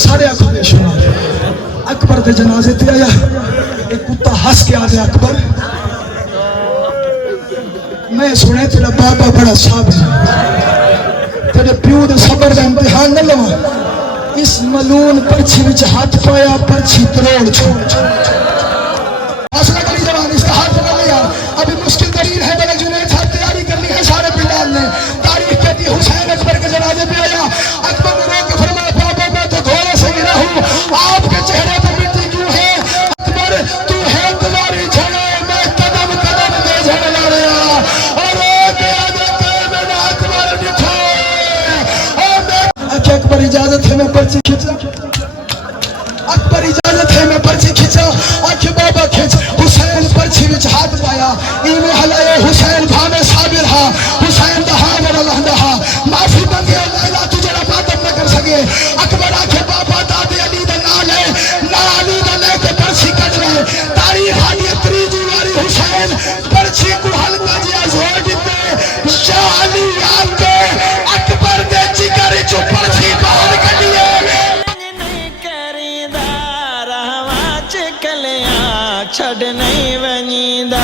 سارے آنکھوں میں سنا اکبر دے جنازے تے آیا ایک کتا ہس کے آدھے اکبر میں سنے تیرا بابا بڑا صابر تیرے پیو دے صبر دا امتحان نہ لوا اس ملون پرچھی وچ ہاتھ پایا پرچھی تروڑ چھوڑ حاصلہ کری جوان اس کا ہاتھ پکڑ لیا ابھی مشکل ترین ہے بلے جنہیں تھا تیاری کرنی ہے سارے بلال نے تاریخ کہتی حسین اکبر کے جنازے پہ آیا اکبر نے رو کے فرمایا بابا میں تو گھوڑے سے گرا ہوں آپ کے چہرے پر مٹی کیوں ہے اکبر تو ہے تمہاری جھڑے میں قدم قدم دے جھڑ لا رہا اور ایک آگے کے میں نے اکبر دکھائے اور میں اکبر اجازت ہے میں پرچی کھچا اکبر اجازت ہے میں پرچی کھچا آنکھ بابا کھچ حسین پرچی وچ ہاتھ پایا ایویں ہلائے حسین بھاوے صابر ہا حسین دہا میرا لہندہا معافی منگے لیلا تجھے رفاقت نہ کر سکے اکبر آنکھ بابا دادے علی دا نال ہے نا علی دا لے کے پرچی کٹ رہے تاریخ آنی تریجی واری حسین پرچی کو ہلکا جیا زور دیتے یا علی آتے اکبر دے جگر جو پرچی باہر کٹیے چھڑ نہیں ونیدا